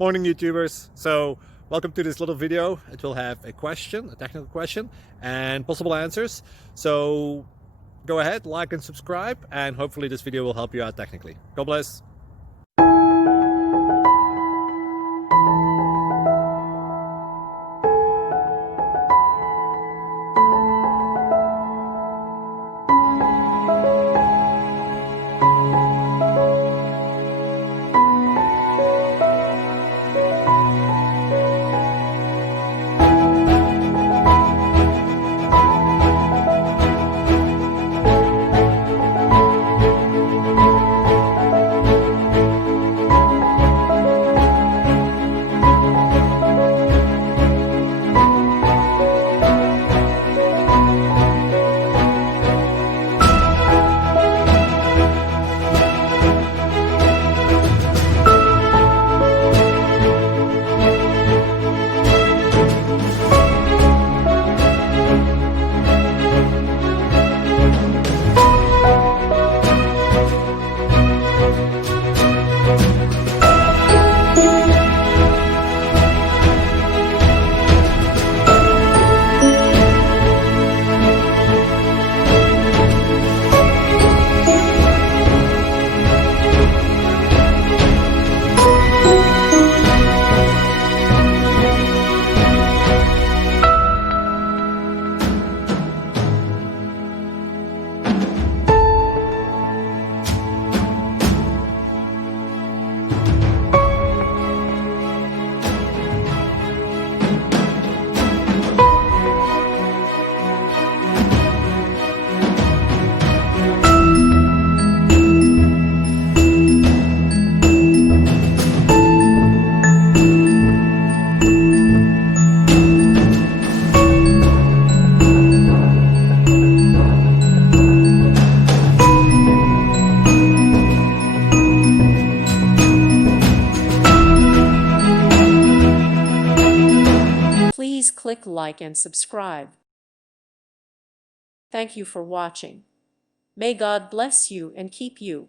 Morning YouTubers. So welcome to this little video. It will have a question, a technical question, and possible answers. So go ahead, like and subscribe, and hopefully this video will help you out technically. God bless. Please click like and subscribe. Thank you for watching. May God bless you and keep you.